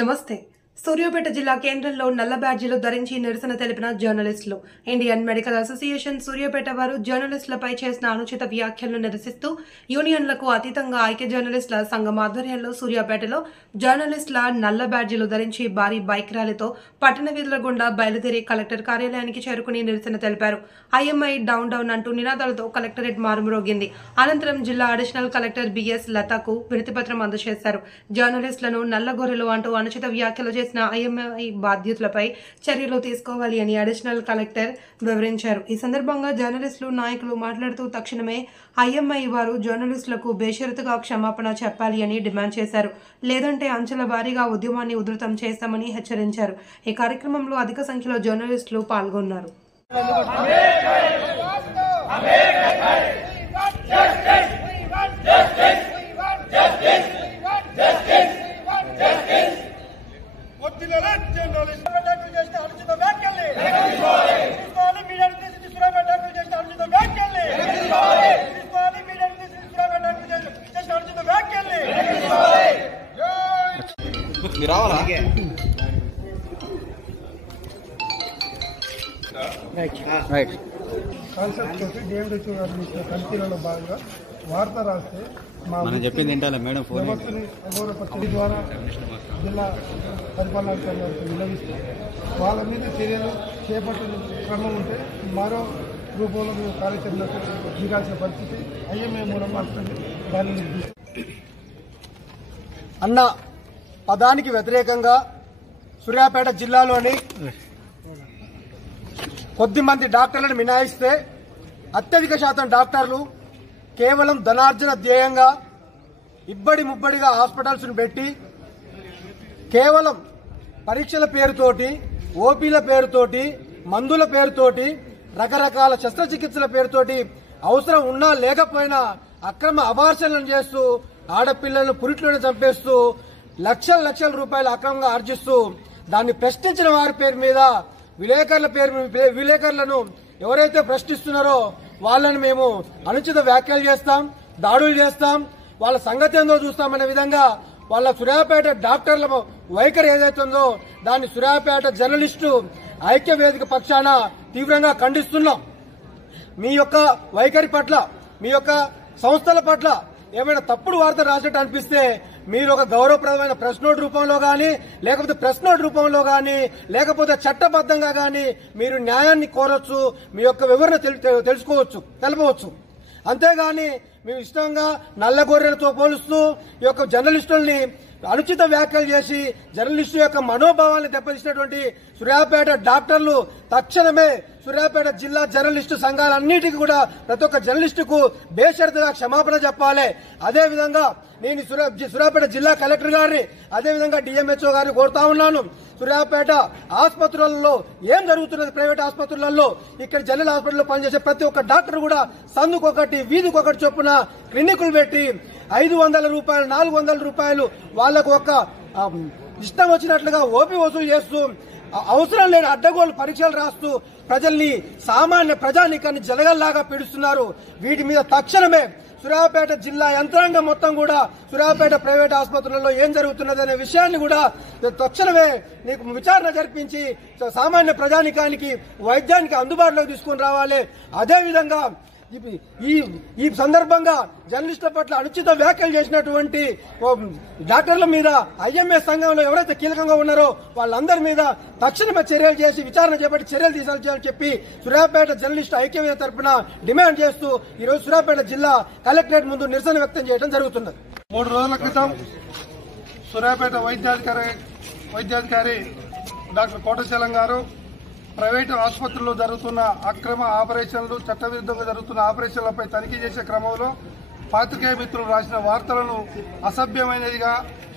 నమస్తే. సూర్యాపేట జిల్లా కేంద్రంలో నల్ల బ్యాడ్జీలు ధరించి నిరసన తెలిపిన జర్నలిస్టులు. ఇండియన్ మెడికల్ అసోసియేషన్ సూర్యాపేట వారు జర్నలిస్టులపై చేసిన అనుచిత వ్యాఖ్యలను నిరసిస్తూ యూనియన్లకు అతీతంగా ఐక్య జర్నలిస్టుల సంఘం ఆధ్వర్యంలో సూర్యాపేటలో జర్నలిస్టుల నల్ల బ్యాడ్జీలు ధరించి భారీ బైక్ ర్యాలీతో పట్టణ వీధుల గుండా బయలుదేరి కలెక్టర్ కార్యాలయానికి చేరుకుని నిరసన తెలిపారు. ఐఎంఐ డౌన్ డౌన్ అంటూ నినాదాలతో కలెక్టరేట్ మారుమ్రోగింది. అనంతరం జిల్లా అడిషనల్ కలెక్టర్ బిఎస్ లతాకు వినతిపత్రం అందజేశారు. జర్నలిస్టులను నల్లగొర్రెలు అంటూ అనుచిత వ్యాఖ్యలు చేసిన ఐఎంఐ బాధ్యతలపై చర్యలు తీసుకోవాలి అని అడిషనల్ కలెక్టర్ వివరించారు. ఈ సందర్భంగా జర్నలిస్టులు నాయకులు మాట్లాడుతూ తక్షణమే ఐఎంఐ వారు జర్నలిస్టులకు బేషరతుగా క్షమాపణ చెప్పాలి అని డిమాండ్ చేశారు. లేదంటే అంచెల వారీగా ఉద్యమాన్ని ఉధృతం చేస్తామని హెచ్చరించారు. ఈ కార్యక్రమంలో అధిక సంఖ్యలో జర్నలిస్టులు పాల్గొన్నారు. కాన్సెప్ట్ తోటి డిఎండిహెచ్ఓ గారు ఇచ్చిన కమిటీలలో భాగంగా వార్త రాస్తే మా వ్యవస్థని అగౌరవపరిచే ద్వారా జిల్లా పరిపాలనాధికారులకు విన్నవిస్తాం. వాళ్ళ మీద చర్యలు చేపట్టిన క్రమం ఉంటే మరో రూపంలో మేము కార్యాచరణకు దిగాల్సిన పరిస్థితి ఐఎంఏ మూలం మాత్రమే దాన్ని నిర్దేశిస్తాం. అన్న పదానికి వ్యతిరేకంగా సూర్యాపేట జిల్లాలోని కొద్దిమంది డాక్టర్లను మినహాయిస్తే అత్యధిక శాతం డాక్టర్లు కేవలం ధనార్జన ధ్యేయంగా ఇబ్బడి ముబ్బడిగా హాస్పిటల్స్ను పెట్టి కేవలం పరీక్షల పేరుతోటి, ఓపీల పేరుతోటి, మందుల పేరుతోటి, రకరకాల శస్త్రచికిత్సల పేరుతోటి అవసరం ఉన్నా లేకపోయినా అక్రమ అబార్షన్లను చేస్తూ ఆడపిల్లలను పురిట్లోనే చంపేస్తూ లక్షల రూపాయలు అక్రమంగా ఆర్జిస్తూ దాన్ని ప్రశ్నించిన వారి పేరు మీద విలేకరులను ఎవరైతే ప్రశ్నిస్తున్నారో వాళ్ళని మేము అనుచిత వ్యాఖ్యలు చేస్తాం, దాడులు చేస్తాం, వాళ్ళ సంగతి ఏందో చూస్తామనే విధంగా వాళ్ళ సూర్యాపేట డాక్టర్ల వైఖరి ఏదైతుందో దాన్ని సూర్యాపేట జర్నలిస్టు ఐక్య వేదిక పక్షాన తీవ్రంగా ఖండిస్తున్నాం. మీ యొక్క వైఖరి పట్ల, మీ యొక్క సంస్థల పట్ల ఏమైనా తప్పుడు వార్త రాసినట్టు అనిపిస్తే మీరు ఒక గౌరవప్రదమైన ప్రెస్ నోట్ రూపంలో గానీ, లేకపోతే ప్రెస్ నోట్ రూపంలో గానీ, లేకపోతే చట్టబద్ధంగా గానీ మీరు న్యాయాన్ని కోరొచ్చు, మీ యొక్క వివరణ తెలపవచ్చు. అంతేగాని మేము ఇష్టంగా నల్లగొర్రెలతో పోలుస్తూ ఈ యొక్క జర్నలిస్టుల్ని అనుచిత వ్యాఖ్యలు చేసి జర్నలిస్టు యొక్క మనోభావాన్ని దెబ్బతీసినటువంటి సూర్యాపేట డాక్టర్లు తక్షణమే సూర్యాపేట జిల్లా జర్నలిస్టు సంఘాలన్నిటికీ కూడా ప్రతి ఒక్క జర్నలిస్టుకు బేషరతుగా క్షమాపణ చెప్పాలి. అదేవిధంగా నేను సూర్యాపేట జిల్లా కలెక్టర్ గారిని, అదేవిధంగా డిఎంహెచ్ఓ గారిని కోరుతా ఉన్నాను. సూర్యాపేట ఆసుపత్రులలో ఏం జరుగుతున్నది, ప్రైవేట్ ఆసుపత్రులలో ఇక్కడ జనరల్ హాస్పిటల్లో పనిచేసే ప్రతి ఒక్క డాక్టర్ కూడా సందుకొకటి వీధికొకటి చొప్పున క్లినికులు పెట్టి 500 రూపాయలు 400 రూపాయలు వాళ్లకు ఒక ఇష్టం వచ్చినట్లుగా ఓపీ వసూలు చేస్తూ అవసరం లేని అడ్డగోలు పరీక్షలు రాస్తూ ప్రజల్ని, సామాన్య ప్రజానీకాన్ని జలగల్లాగా పీడిస్తున్నారు. వీటి మీద తక్షణమే సూర్యాపేట జిల్లా యంత్రాంగం మొత్తం కూడా సూర్యాపేట ప్రైవేట్ ఆసుపత్రులలో ఏం జరుగుతున్నదనే విషయాన్ని కూడా తక్షణమే నీకు విచారణ జరిపించి సామాన్య ప్రజానీకానికి వైద్యానికి అందుబాటులోకి తీసుకుని రావాలి. అదేవిధంగా ఈ సందర్భంగా జర్నలిస్టుల పట్ల అనుచిత వ్యాఖ్యలు చేసినటువంటి డాక్టర్ల మీద ఐఎంఏ సంఘంలో ఎవరైతే కీలకంగా ఉన్నారో వాళ్ళందరి మీద తక్షణమే చర్యలు చేసి విచారణ చేపట్టి చర్యలు తీసుకోవాలని చెప్పి సూర్యాపేట జర్నలిస్టు ఐక్యవేదిక తరఫున డిమాండ్ చేస్తూ ఈరోజు సూర్యాపేట జిల్లా కలెక్టరేట్ ముందు నిరసన వ్యక్తం చేయడం జరుగుతున్నది. 3 రోజుల క్రితం సూర్యాపేట వైద్యాధికారి డాక్టర్ కోటశీలం గారు ప్రైవేటు ఆసుపత్రుల్లో జరుగుతున్న అక్రమ ఆపరేషన్లు, చట్టవిరుద్ధంగా జరుగుతున్న ఆపరేషన్లపై తనిఖీ చేసే క్రమంలో పాత్రికేయ మిత్రులు రాసిన వార్తలను అసభ్యమైనదిగా,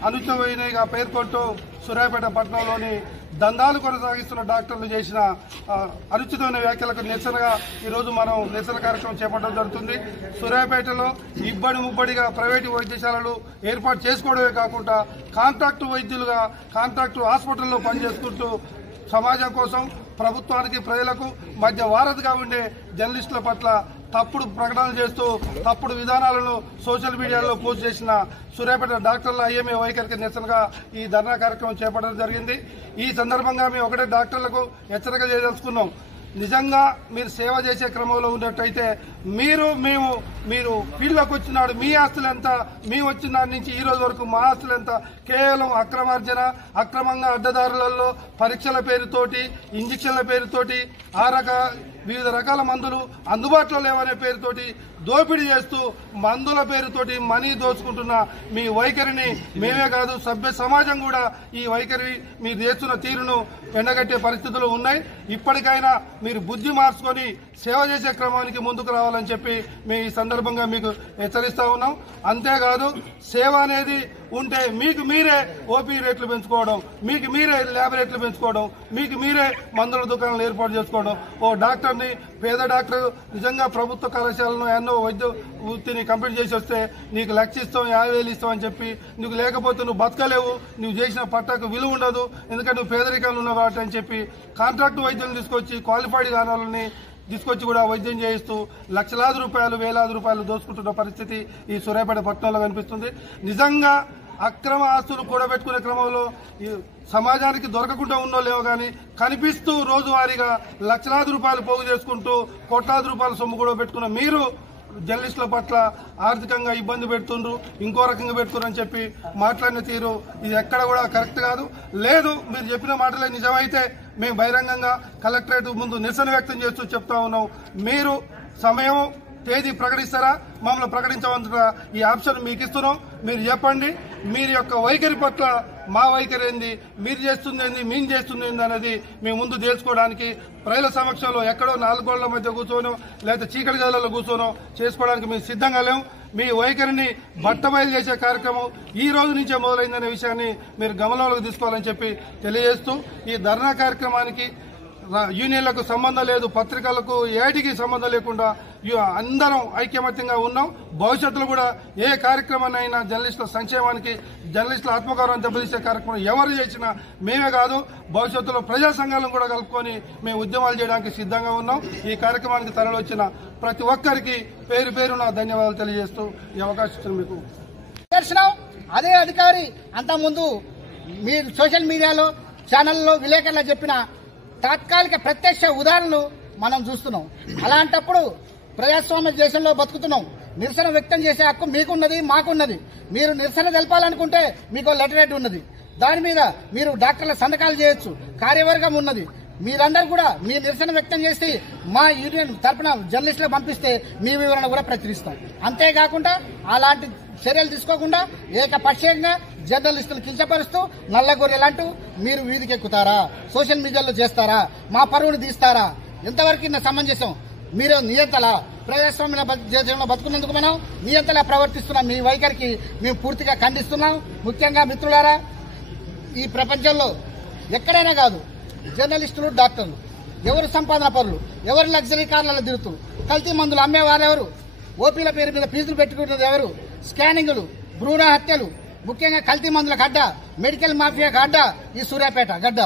అనుచితమైనదిగా పేర్కొంటూ సూర్యాపేట పట్టణంలోని దందాలు కొనసాగిస్తున్న డాక్టర్లు చేసిన అనుచితమైన వ్యాఖ్యలకు నిరసనగా ఈరోజు మనం నిరసన కార్యక్రమం చేపట్టడం జరుగుతుంది. సూర్యాపేటలో ఇబ్బడి ముబ్బడిగా ప్రైవేటు వైద్యశాలలు ఏర్పాటు చేసుకోవడమే కాకుండా కాంట్రాక్టు వైద్యులుగా కాంట్రాక్టు హాస్పిటల్లో పనిచేసుకుంటూ సమాజం కోసం ప్రభుత్వానికి ప్రజలకు మధ్య వారధిగా ఉండే జర్నలిస్టుల పట్ల తప్పుడు ప్రకటనలు చేస్తూ తప్పుడు విధానాలను సోషల్ మీడియాలో పోస్ట్ చేసిన సూర్యాపేట డాక్టర్ల ఐఎంఏ వైఖరికి నిరసనగా ఈ ధర్నా కార్యక్రమం చేపట్టడం జరిగింది. ఈ సందర్భంగా మేము ఒకటే డాక్టర్లకు హెచ్చరిక చేయదలుచుకున్నాం. నిజంగా మీరు సేవ చేసే క్రమంలో ఉన్నట్టయితే మీరు ఫీల్డ్లోకి వచ్చినాడు మీ ఆస్తులు ఎంత, మేము వచ్చిన నాటి నుంచి ఈ రోజు వరకు మా ఆస్తులు ఎంత, కేవలం అక్రమార్జన, అక్రమంగా అడ్డదారులలో పరీక్షల పేరుతోటి, ఇంజక్షన్ల పేరుతోటి, వివిధ రకాల మందులు అందుబాటులో లేవనే పేరుతోటి దోపిడీ చేస్తూ మందుల పేరుతోటి మనీ దోచుకుంటున్న మీ వైఖరిని మేమే కాదు సభ్య సమాజం కూడా ఈ వైఖరి మీరు చేస్తున్న తీరును ఎండగట్టే పరిస్థితులు ఉన్నాయి. ఇప్పటికైనా మీరు బుద్ధి మార్చుకొని సేవ చేసే క్రమానికి ముందుకు రావాలని చెప్పి మేము ఈ సందర్భంగా మీకు హెచ్చరిస్తా ఉన్నాం. అంతేకాదు సేవ అనేది ఉంటే మీకు మీరే ఓపీ రేట్లు పెంచుకోవడం, మీకు మీరే ల్యాబ్ రేట్లు పెంచుకోవడం, మీకు మీరే మందుల దుకాణాలు ఏర్పాటు చేసుకోవడం, ఓ డాక్టర్ని పేద డాక్టర్ నిజంగా ప్రభుత్వ కళాశాలను ఎన్నో వైద్య వృత్తిని కంప్లీట్ చేసి వస్తే నీకు 1,00,000 ఇస్తాం 50,000 ఇస్తాం అని చెప్పి నీకు లేకపోతే నువ్వు బతకలేవు, నువ్వు చేసిన పట్టాకు విలువ ఉండదు, ఎందుకంటే నువ్వు పేదరికంలో ఉన్నావు కాబట్టి అని చెప్పి కాంట్రాక్ట్ వైద్యులను తీసుకొచ్చి క్వాలిఫైడ్ గానాలని తీసుకొచ్చి కూడా వైద్యం చేయిస్తూ లక్షలాది రూపాయలు వేలాది రూపాయలు దోచుకుంటున్న పరిస్థితి ఈ సూర్యాపేట పట్టణంలో కనిపిస్తుంది. నిజంగా అక్రమ ఆస్తులు కూడబెట్టుకునే క్రమంలో సమాజానికి దొరకకుండా ఉన్నోలేవో కానీ కనిపిస్తూ రోజువారీగా లక్షలాది రూపాయలు పోగు చేసుకుంటూ కోట్లాది రూపాయల సొమ్ము కూడా పెట్టుకున్న మీరు జర్నలిస్టుల పట్ల ఆర్థికంగా ఇబ్బంది పెడుతుండ్రు, ఇంకో రకంగా పెడుతున్నారని చెప్పి మాట్లాడిన తీరు ఇది ఎక్కడ కూడా కరెక్ట్ కాదు. లేదు మీరు చెప్పిన మాటలే నిజమైతే మేము బహిరంగంగా కలెక్టరేట్ ముందు నిరసన వ్యక్తం చేస్తూ చెప్తా ఉన్నాం. మీరు సమయం తేదీ ప్రకటిస్తారా, మమ్మల్ని ప్రకటించమంటారా, ఈ ఆప్షన్ మీకు ఇస్తున్నాం. మీరు చెప్పండి మీరు యొక్క వైఖరి పట్ల మా వైఖరి ఏంది, మీరు చేస్తుంది ఏంది, మేము చేస్తుంది ఏంది అనేది మేము ముందు తెలుసుకోవడానికి ప్రజల సమక్షంలో ఎక్కడో 4 గోళ్ల మధ్య కూర్చోనో లేదా చీకటి గదులలో కూర్చోనో చేసుకోవడానికి మేము సిద్ధంగా లేము. మీ వైఖరిని బట్టబయలు చేసే కార్యక్రమం ఈ రోజు నుంచే మొదలైందనే విషయాన్ని మీరు గమనంలోకి తీసుకోవాలని చెప్పి తెలియజేస్తూ ఈ ధర్నా కార్యక్రమానికి యూనియన్లకు సంబంధం లేదు, పత్రికలకు ఏటికి సంబంధం లేకుండా అందరం ఐక్యమత్యంగా ఉన్నాం. భవిష్యత్తులో కూడా ఏ కార్యక్రమాన్నైనా జర్నలిస్టుల సంక్షేమానికి, జర్నలిస్టుల ఆత్మగౌరవం దెబ్బతీసే కార్యక్రమం ఎవరు చేసినా మేమే కాదు భవిష్యత్తులో ప్రజా సంఘాలను కూడా కలుపుకొని మేము ఉద్యమాలు చేయడానికి సిద్ధంగా ఉన్నాం. ఈ కార్యక్రమానికి తరలివచ్చిన ప్రతి ఒక్కరికి పేరు పేరున ధన్యవాదాలు తెలియజేస్తూ ఈ అవకాశం ఇచ్చిన మీకు దర్శనం. అదే అధికారి అంతకుముందు మీ సోషల్ మీడియాలో ఛానల్లో విలేకరులు చెప్పిన తాత్కాలిక ప్రత్యక్ష ఉదాహరణలు మనం చూస్తున్నాం. అలాంటప్పుడు ప్రజాస్వామ్య దేశంలో బతుకుతున్నాం. నిరసన వ్యక్తం చేసే హక్కు మీకున్నది, మాకున్నది. మీరు నిరసన తెలపాలనుకుంటే మీకు లెటర్ ఉన్నది, దాని మీద మీరు డాక్టర్ల సంతకాలు చేయొచ్చు, కార్యవర్గం ఉన్నది. మీరందరూ కూడా మీ నిరసన వ్యక్తం చేసి మా యూనియన్ తరఫున జర్నలిస్టులకు పంపిస్తే మీ వివరణ కూడా ప్రచురిస్తాం. అంతేకాకుండా అలాంటి చర్యలు తీసుకోకుండా ఏకపక్షంగా జర్నలిస్టులు కించపరుస్తూ నల్లగొర్రెలంటూ మీరు వీధికి ఎక్కుతారా, సోషల్ మీడియాలో చేస్తారా, మా పరువును తీస్తారా? ఎంతవరకు సమంజసం? మీరు నియంతల ప్రజాస్వామ్య దేశంలో బతుకున్నందుకు మనం నియంతలా ప్రవర్తిస్తున్నాం. మీ వైఖరికి మేము పూర్తిగా ఖండిస్తున్నాం. ముఖ్యంగా మిత్రులారా, ఈ ప్రపంచంలో ఎక్కడైనా కాదు జర్నలిస్టులు, డాక్టర్లు ఎవరు సంపాదన పరులు, ఎవరు లగ్జరీ కార్లలో తిరుగుతూ కల్తీ మందులు అమ్మేవారెవరు, ఓపీల పేరు మీద ఫీజులు పెట్టుకుంటున్నది ఎవరు, స్కానింగ్లు, భ్రూణ హత్యలు, ముఖ్యంగా కల్తీ మందులకు అడ్డ, మెడికల్ మాఫియాకు అడ్డ ఈ సూర్యాపేట గడ్డ.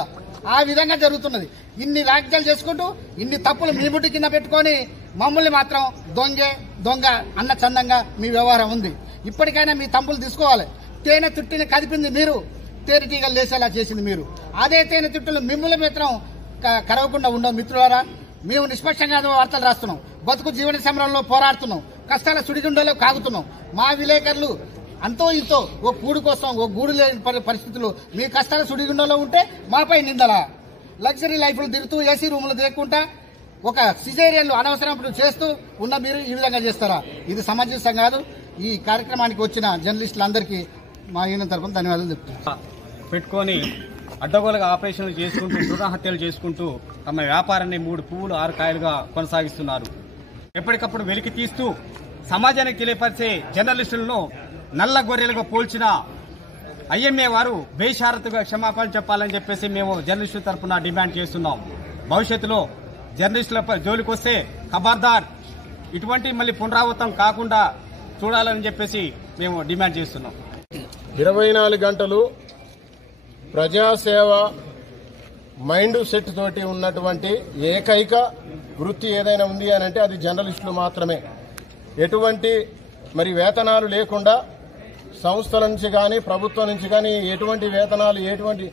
ఆ విధంగా జరుగుతున్నది. ఇన్ని రాజకీయాలు చేసుకుంటూ ఇన్ని తప్పులు మీ బుడ్డి కింద పెట్టుకొని మమ్మల్ని మాత్రం దొంగ అన్న చందంగా మీ వ్యవహారం ఉంది. ఇప్పటికైనా మీ తప్పులు తీసుకోవాలి. తేనె తుట్టిని కదిపింది మీరు, తేనెటీగలు లేసేలా చేసింది మీరు. అదే తేనె తుట్టులు మిమ్మల్ని మాత్రం కరవకుండా ఉండవు. మిత్రులారా, మేము నిష్పక్షంగా వార్తలు రాస్తున్నాం, బతుకు జీవన సమరంలో పోరాడుతున్నాం, కష్టాల సుడిగుండలో కాగుతున్నాం. మా విలేకరులు అంతో ఇంతో ఓ కూడు కోసం ఓ గూడు లేని పరిస్థితులు మీ కష్టాల సుడిగుండలో ఉంటే మాపై నిందలా? లగ్జరీ లైఫ్లు తిరుగుతూ ఏసీ రూములు తిరగకుండా ఒక సిజేరియన్లు అనవసరం చేస్తూ ఉన్న మీరు ఈ విధంగా చేస్తారా? ఇది సమంజసం కాదు. ఈ కార్యక్రమానికి వచ్చిన జర్నలిస్టులందరికీ మా యూనియన్ తరఫున ధన్యవాదాలు చెప్తున్నాం. పెట్టుకొని అడ్డగోలుగా ఆపరేషన్లు చేసుకుంటూ, భ్రూణ హత్యలు చేసుకుంటూ తమ వ్యాపారాన్ని 3 పువ్వులు 6 కాయలుగా కొనసాగిస్తున్నారు. ఎప్పటికప్పుడు వెలికి తీస్తూ సమాజానికి తెలియపరిచే జర్నలిస్టులను నల్ల గొర్రెలుగా పోల్చిన ఐఎంఏ వారు బేషరతుగా క్షమాపణ చెప్పాలని చెప్పేసి మేము జర్నలిస్టుల తరఫున డిమాండ్ చేస్తున్నాం. భవిష్యత్తులో జర్నలిస్టులపై జోలికొస్తే ఖబర్దార్, ఇటువంటి మళ్ళీ పునరావృతం కాకుండా చూడాలని చెప్పేసి మేము డిమాండ్ చేస్తున్నాం. 24 గంటలు ప్రజాసేవ మైండ్ సెట్ తోటి ఉన్నటువంటి ఏకైక వృత్తి ఏదైనా ఉంది అని అంటే అది జర్నలిస్టులు మాత్రమే. ఎటువంటి మరి వేతనాలు లేకుండా సంస్థల నుంచి కానీ ప్రభుత్వం నుంచి కానీ ఎటువంటి వేతనాలు ఎటువంటి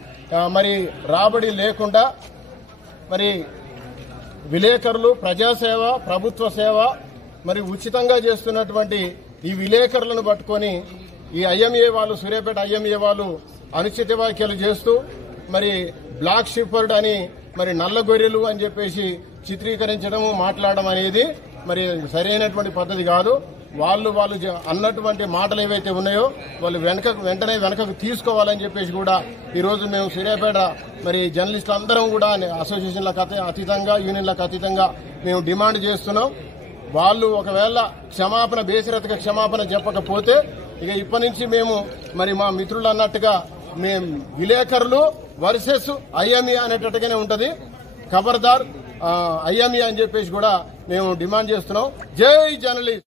మరి రాబడి లేకుండా మరి విలేకరులు ప్రజాసేవ ప్రభుత్వ సేవ మరి ఉచితంగా చేస్తున్నటువంటి ఈ విలేకరులను పట్టుకొని ఈ ఐఎంఏ వాళ్ళు సూర్యాపేట ఐఎంఏ వాళ్ళు అనుచిత వ్యాఖ్యలు చేస్తూ మరి బ్లాక్ షిఫర్డ్ అని మరి నల్ల గొర్రెలు అని చెప్పేసి చిత్రీకరించడం మాట్లాడడం అనేది మరి సరైనటువంటి పద్ధతి కాదు. వాళ్ళు అన్నటువంటి మాటలు ఏవైతే ఉన్నాయో వాళ్ళు వెంటనే వెనకకు తీసుకోవాలని చెప్పేసి కూడా ఈరోజు మేము సూర్యాపేట మరి జర్నలిస్టులు అందరం కూడా అసోసియేషన్లకు అతీతంగా యూనియన్లకు అతీతంగా మేము డిమాండ్ చేస్తున్నాం. వాళ్ళు ఒకవేళ బేసిరతగా క్షమాపణ చెప్పకపోతే ఇక ఇప్పటి నుంచి మేము మరి మా మిత్రులు అన్నట్టుగా మేము విలేకరులు వర్సెస్ ఐఎంఏ అనేటట్టుగానే ఉంటది. ఖబర్దార్ ఐఎంఏ అని చెప్పేసి కూడా మేము డిమాండ్ చేస్తున్నాం. జై జర్నలిస్ట్.